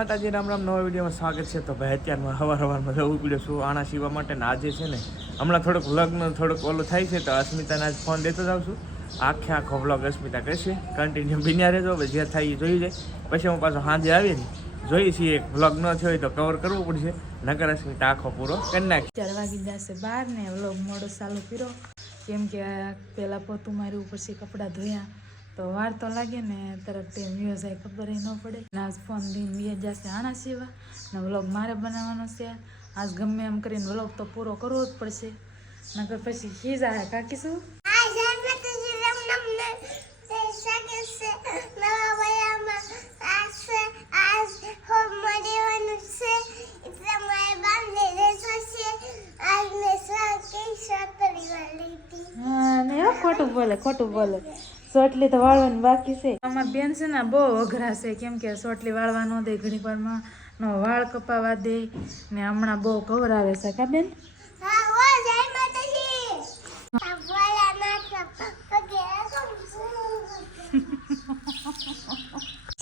માતાજી, રામ રામ, નવા વિડીયોમાં સ્વાગત છે. તો ભાઈ, અત્યારમાં હવાર હવારમાં જવું પડ્યું શું આણા સીવા માટે. ને આજે છે ને, હમણાં થોડુંક લગ્ન, થોડુંક ઓલું થાય છે, તો અસ્મિતાને આજ ફોન દેતો જાઉં છું. આખે આખો વ્લોગ અસ્મિતા કરશે. કન્ટિન્યુ બિન્યા રહેજો જે થાય એ જોઈ જાય પછી હું પાછો સાંજે આવીએ ને જોઈએ છીએ એક વ્લોગ ન થયો તો કવર કરવું પડશે. નગર અસ્મિતા આખો પૂરો કરી નાખી ચાર વાગી જશે બહાર ને વ્લોગ મોડો ચાલુ કર્યો. કેમ કે પેલા પોતું મારી ઉપરથી કપડાં ધોયા. તો વાર તો લાગે ને તરત ટાઈમ વ્યો જાય ખબર ન પડે. આજ ફોન દિન વ્યો જશે આણા સિવા. ને વ્લોગ મારે બનાવવાનો છે. આજ ગમે એમ કરીને વ્લોગ તો પૂરો કરવો જ પડશે. નકર પછી ખીજા હે કાકી શું? ખોટું બોલે ખોટું બોલે. સોટલી તો વાળવાની બાકી છે. આમાં બેન છે ને બહુ અઘરા છે, કેમ કે સોટલી વાળવા ન દે ઘણી વારમાં વાળ કપાવા દે ને હમણાં બહુ કવરાવે છે, કા બેન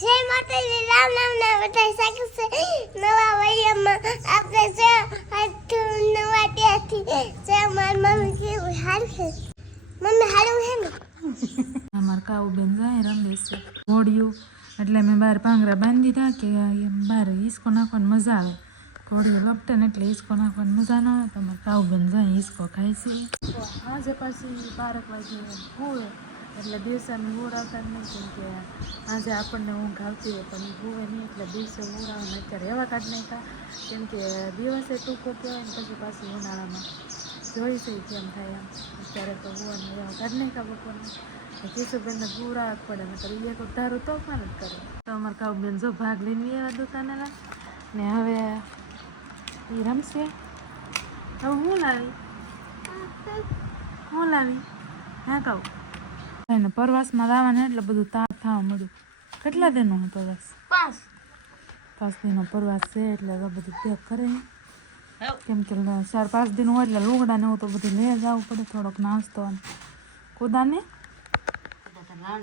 જય માતાજી રામ નામ ના બધા સાકુ છે નવા વયમાં આપણે છે હાથું નવા ત્યાંથી છે મારી મમ્મી કેવું હારું છે મમ્મી હારું છે ને અમારે કાવું બેન જાય ઘોડિયું એટલે મેં બહાર પાંગરા બાંધી દીધા કે બહાર હિસકો નાખવાની મજા આવે. ઘોડિયું લપટે ને એટલે હિસકો નાખવાની મજા ના આવે. તો અમારે કાવું બેન જાય હિસકો ખાય છે. આજે પાછી બારક વાગે હોય એટલે દિવસે અમે જ નહીં કેમ કે આજે આપણને ઊંઘ આવતી હોય પણ હુવે નહીં. એટલે દિવસે ને અત્યારે એવા કાઢ નાખ્યા કેમ કે દિવસે ટૂંકો કહેવાય ને પછી પાછું ઉનાળામાં. જોઈ છે કેમ થાય એમ. અત્યારે તો હુવાનું એવા કાઢ નાખ્યા બપોરના. કિશોરબેનને પૂરા પડે કરી એક ધારું તો પણ જ કરે. તો અમારે કાઉબેન જો ભાગ લઈને એવા દુકાને લા. ને હવે એ રમશે. હવે હું લાવી? હું લાવી? હા કહું. એને પ્રવાસમાં લાવવાને એટલે બધું તાપ થવા મળ્યું કેટલા દિનનો હતો પ્રવાસ? પાંચ. પાંચ દિનનો પ્રવાસ છે એટલે બધું પેક કરે કેમ કે ચાર પાંચ દિન હોય એટલે લુગડા ને એવું તો બધું લઈ જવું પડે થોડોક નાસ્તો કુદાને.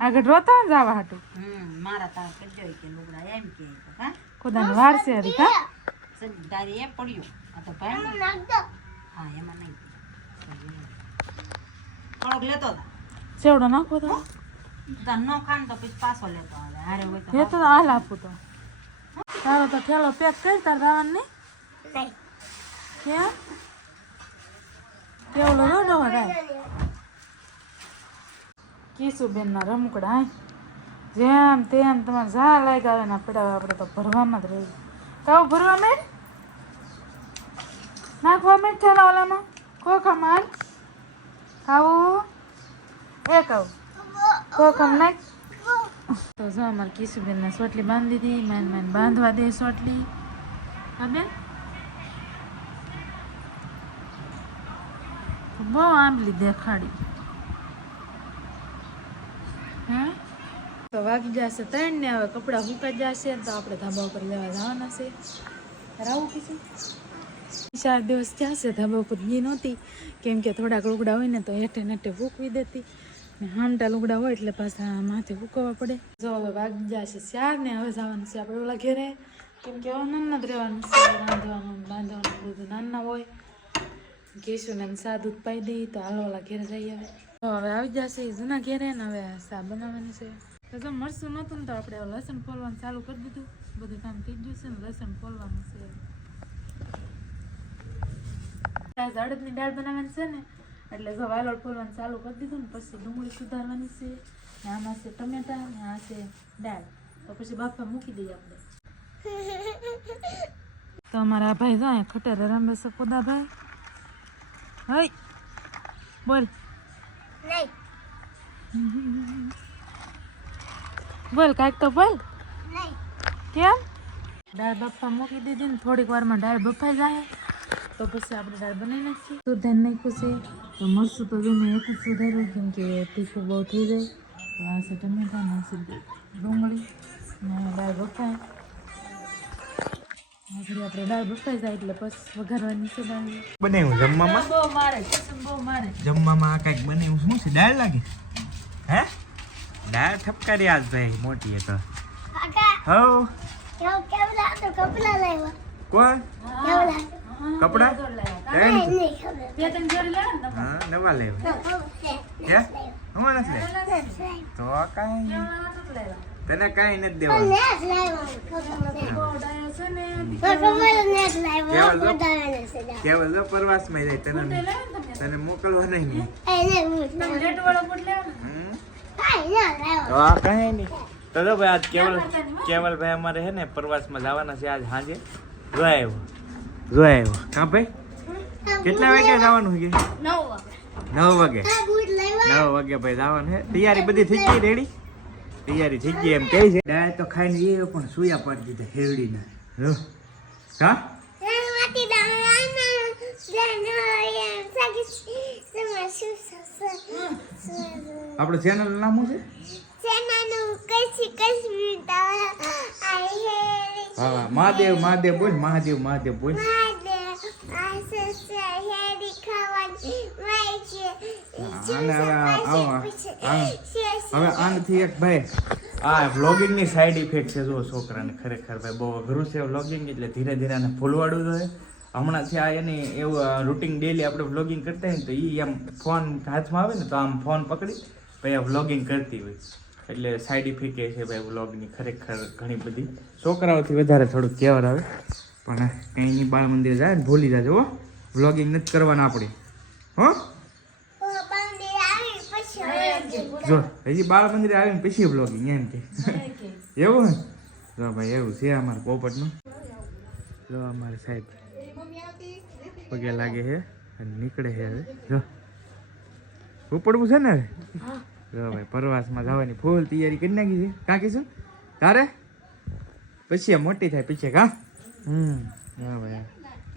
આગળ રોતા જવા હાટું. મારા તાર કરજો કે લુગડા એમ કે હા? ખુદાની વાર છે હરી કા તારી એ પડ્યું. આ તો ભાઈ હા એમાં નહીં. કળક લેતો હતા સેવડો નાખો તો. તાર ન ખાન તો પછી પાછો લેતો આવે. હારે હોય તો એ તો હાલ. આપું તો. તારો તો થેલો પેક કરી તાર રાવણ ને નહીં કેમ રોડો હરાય ના રમકડા. જેમ તેમ તમારે જા લાગ્યા આવે ને આપણે આપણે તો ભરવામાં જ રહી કાવ ભરવા મેં નાખવા મેં થયેલા ઓલામાં? ખોખામાં હાલ? ખાવું એ કહું ખોખમ નાખ. તો જો અમારે કીસુબેન સોટલી બાંધી દીધી મેન મેન બાંધવા દે સોટલી. હા બેન? બહુ આંબલી દેખાડી હે? તો વાગી જશે ત્રણ ને હવે કપડાં સુકાઈ જશે તો આપણે ધાબા ઉપર લેવા જવાના છે. રાવું કીધું ચાર દિવસ જશે ધાબા ઉપર ગઈ નહોતી. કેમ કે થોડાક લુગડા હોય ને તો હેઠે નેઠે ફૂકવી દેતી. ને હામટા લુગડા હોય એટલે પાછા માથે ફૂકવવા પડે. જો હવે વાગી જશે ચાર ને હવે જવાનું છે આપણે ઓલા ઘેરે. કેમ કે નાના જ રહેવાનું છે, રાંધવાનું, બાંધવાનું બધું નાના હોય. કેશું ને સા દૂધ પાઈ દઈ તો હાલો ઓલા ઘેર જઈ આવે. તો હવે આવી જશે જૂના ઘેરે ને હવે સા બનાવવાની છે. તો જો નહોતું ને તો આપણે લસણ ફોલવાનું ચાલુ કરી દીધું. બધું કામ થઈ ગયું છે ને લસણ ફોલવાનું છે. અડદની દાળ બનાવવાની છે ને, એટલે જો વાલોળ ફોલવાનું ચાલુ કરી દીધું ને પછી ડુંગળી સુધારવાની છે. ને આમાં છે ટમેટા ને આ છે દાળ. તો પછી બાફા મૂકી દઈએ આપણે. તો અમારા ભાઈ જાય ખટેરે રમે છે કુદાભાઈ હઈ બોલ નહીં બોલ કાંઈક તો બોલ કેમ? દાળ બફા મૂકી દીધી ને થોડીક વારમાં દાળ બફાઈ જાય. તો પછી આપણે દાળ બનાવી નાખીએ. સુધાર નાખ્યું છે? તો મરશું તો જોઈને એક જ સુધાર્યું કેમ કે તીખું બહુ થઈ જાય. આ છે ટમેટા ને ડુંગળી. ને દાળ બફાય આગળ આપણે દાળ બફાઈ જાય એટલે પછી વઘારવાની છે દાળ. બનાવ્યું જમવામાં? બહુ મારે બહુ મારે. જમવામાં આ કાંઈક બનાવ્યું? શું છે દાળ લાગે? હે? દાળ ઠપકારી આજ ભાઈ મોટી એ તો. કાકા હો? કોણ? કપડા? નવા લેવા તો કાંઈ? તને કાંઈ નથી દેવાનું. કેવલ જો. પ્રવાસમાં જાય તને તને મોકલવા નહીં આ કાંઈ નહીં. તો જો ભાઈ આજ કેવલ કેવલભાઈ અમારે છે ને પ્રવાસમાં જવાના છે આજ સાંજે જોઈ આવ્યો. જોઈ આવ્યો. હા ભાઈ કેટલા વાગે જવાનું છે? નવ વાગે. નવ વાગે ભાઈ જવાનું છે. તૈયારી બધી થઈ ગઈ રેડી? તૈયારી થઈ ગઈ એમ કહે છે. ડાય તો ખાઈને એ પણ સુયા પાડી દીધા હેવડીને. જો હા? આપણું ચેનલ નામ શું છે? હા મહાદેવ મહાદેવ બોલ મહાદેવ મહાદેવ બોલ. આને હવે આવો હવે આનાથી એક ભાઈ આ વ્લોગિંગની સાઈડ ઇફેક્ટ છે જો છોકરાને ખરેખર ભાઈ બહુ અઘરું છે વ્લોગિંગ એટલે ધીરે ધીરે આને ભૂલવાડવું જોઈએ. હમણાંથી આ એની એવું રૂટિન ડેલી આપણે વ્લોગિંગ કરતા હોય ને તો એ આમ ફોન હાથમાં આવે ને તો આમ ફોન પકડી ભાઈ આ વ્લોગિંગ કરતી હોય. એટલે સાઈડ ઇફેક્ટ એ છે ભાઈ વ્લોગની ખરેખર ઘણી બધી. છોકરાઓથી વધારે થોડુંક કહેવાર આવે પણ કંઈ નહીં બાળ મંદિર જાય ને ભૂલી જાજો હો વ્લોગિંગ નથી કરવાના આપણે. હો? જો, હજી બાળ મંદિરે આવીને પછી બ્લોગિંગ એમ કે. એવું ને જો ભાઈ, એવું છે અમારે પોપટનું. જો અમારે સાહેબ. પગે લાગે છે અને નીકળે છે હવે. જો. ઉપડવું છે ને હવે? જો ભાઈ, પ્રવાસમાં જવાની ફૂલ તૈયારી કરી નાખી છે. કાં શું તારે? પછી મોટી થાય, પીછે કા? હમ. હા ભાઈ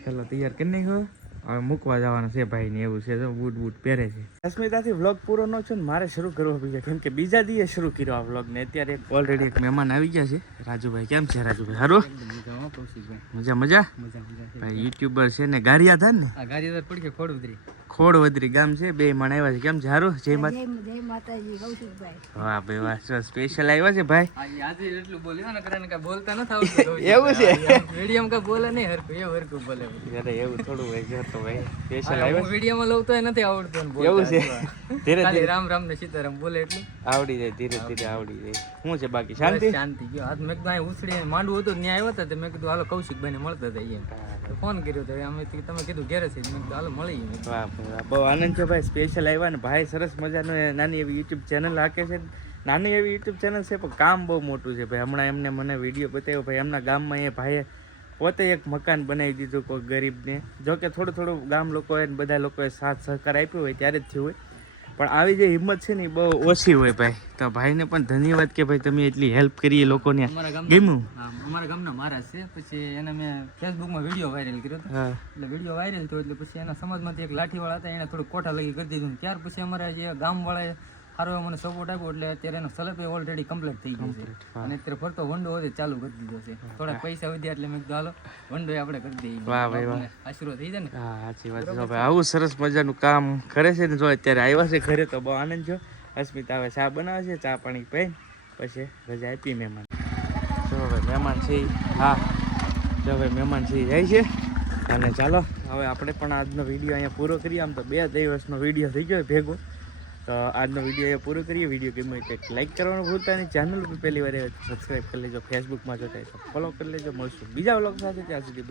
ચાલો, તૈયાર કરી નાખ્યો. હવે મૂકવા જવાનું છે ભાઈ ને એવું છે. તો બૂટ બૂટ પહેરે છે. અસ્મિતાથી વ્લોગ પૂરો ન છે ને મારે શરૂ કરવો પડશે કેમ કે બીજા દીએ શરૂ કર્યો આ વ્લોગ ને. અત્યારે ઓલરેડી એક મહેમાન આવી ગયા છે. રાજુભાઈ કેમ છે રાજુભાઈ? સારું મજા મજા? ભાઈ યુટ્યુબર છે ને ગારિયા થાય ને? આ ગાડી પડી કે ખોડ ઉતરી ખોડ વધરી ગામ છે બે મણ આવ્યા છે. કેમ છે? સારું જય માતા માતાજી વાહ ભાઈ વાહ સ્પેશિયલ આવ્યા છે ભાઈ? આજે એટલું બોલ્યો ને કરે કઈ બોલતા નથી એવું છે? મીડિયમ કઈ બોલે નહીં હરખું એવું હરખું બોલે. અરે એવું થોડું હોય ભાઈ સ્પેશિયલ લઉં તો નથી આવડતું એવું છે? ધીરે ધીરે. રામ રામ ને સીતારામ બોલે એટલું. આવડી જાય ધીરે ધીરે આવડી જાય. શું છે બાકી? શાંતિ? શાંતિ ગયો. આજ મેં કીધું અહીં ઉછળી માંડવું હતું ત્યાં આવ્યા હતા તો મેં કીધું હાલો કૌશિકભાઈ મળતા હતા એમ ફોન કર્યો તો અમે તમે કીધું ઘેરે છે. મેં કીધું હાલો મળી વાહ બહુ આનંદ છે ભાઈ સ્પેશિયલ આવ્યા ને. ભાઈ સરસ મજાનું નાની એવી યુટ્યુબ ચેનલ રાખે છે. નાની એવી યુટ્યુબ ચેનલ છે પણ કામ બહુ મોટું છે ભાઈ. હમણાં એમને મને વીડિયો બતાવ્યો. ભાઈ એમના ગામમાં એ ભાઈએ પોતે એક મકાન બનાવી દીધું કોઈ ગરીબને. જો કે થોડું થોડું ગામ લોકોએ બધા લોકોએ સાથ સહકાર આપ્યો હોય ત્યારે જ થયું હોય. પણ આવી જે હિંમત છે ને એ બહુ ઓછી હોય ભાઈ. તો ભાઈને પણ ધન્યવાદ કે ભાઈ તમે એટલી હેલ્પ કરી લોકોને. ગમ્યું? અમારા ગામના મહારાજ છે. પછી એને મેં ફેસબુકમાં વીડિયો વાયરલ કર્યો હતો. એટલે વીડિયો વાયરલ થયો એટલે પછી એના સમાજમાંથી એક લાઠીવાળા હતા એને થોડું કોઠા લગી કરી દીધું. ત્યાર પછી અમારા જે ગામવાળાએ સારો એવો મને સપોર્ટ આપ્યો એટલે અત્યારે એનો સલપે ઓલરેડી કમ્પ્લીટ થઈ ગયો છે. અને અત્યારે ફરતો વંડો વધે ચાલુ કરી દીધો છે. થોડાક પૈસા વધ્યા એટલે મેં કીધું હાલો વંડો આપણે કરી દઈએ. વાહ ભાઈ વાહ. આશીર્વાદ થઈ જાય ને. હા સાચી વાત છે. ભાઈ આવું સરસ મજાનું કામ કરે છે ને જો અત્યારે આવ્યા છે ઘરે તો બહુ આનંદ છે અસ્મિતા હવે ચા બનાવે છે ચા પાણી પીને પછી રજા આપી મહેમાન. જો ભાઈ મહેમાન છે હા. જો ભાઈ મહેમાન છે જાય છે. અને ચાલો હવે આપણે પણ આજનો વીડિયો અહીંયા પૂરો કરીએ. આમ તો બે દિવસનો વીડિયો થઈ ગયો ભેગો. તો આજનો વીડિયો એ પૂરો કરીએ. વીડિયો ગમે તે લાઈક કરવાનું ભૂલતા નહીં. ચેનલ પર પહેલી વાર સબસ્ક્રાઈબ કરી લેજો. ફેસબુકમાં જોતા તો ફોલો કરી લેજો. મળશું બીજા વ્લોગ સાથે. ત્યાં સુધી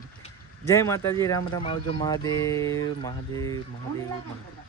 જય માતાજી. રામ રામ. આવજો મહાદેવ. મહાદેવ મહાદેવ મહાદેવ.